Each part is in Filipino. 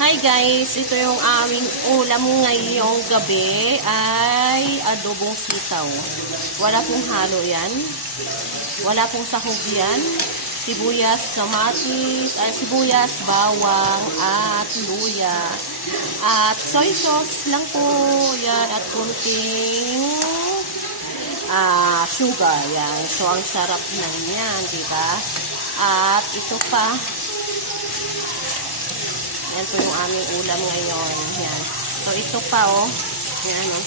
Hi guys, ito yung aming ulam ngayong gabi ay adobong sitaw. Wala pong halo yan. Wala pong sahog yan. Sibuyas, kamatis, sibuyas, bawang, at luya. At soy sauce lang po. Yan, at kunting sugar. Yan. So, ang sarap na yan, diba? At ito pa. Yan po yung aming ulam ngayon. Yan. So, ito pa, oh. Yan, oh.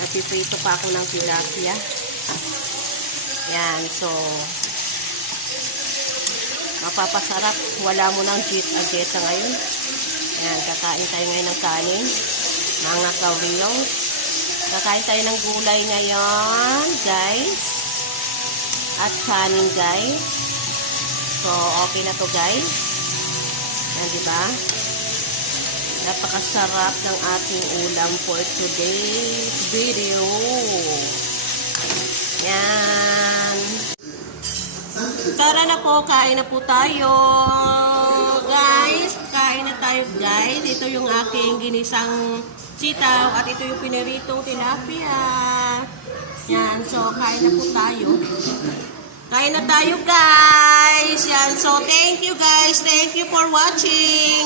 Napiprito pa ako ng tilapia. Yan. So, mapapasarap. Wala mo ng ageta ngayon. Yan. Kakain tayo ngayon ng kanin. Mga kawilong. Kakain tayo ng gulay ngayon, guys. At kanin, guys. So, okay na to, guys. Yan, diba? Napakasarap ng ating ulam for today's video. Yan. Tara na po, kain na po tayo. Guys, kain na tayo, guys. Ito yung aking ginisang sitaw at ito yung piniritong tilapia. Yan, so kain na po tayo. Kain na tayo, guys. Yan, so thank you, guys. Thank you for watching.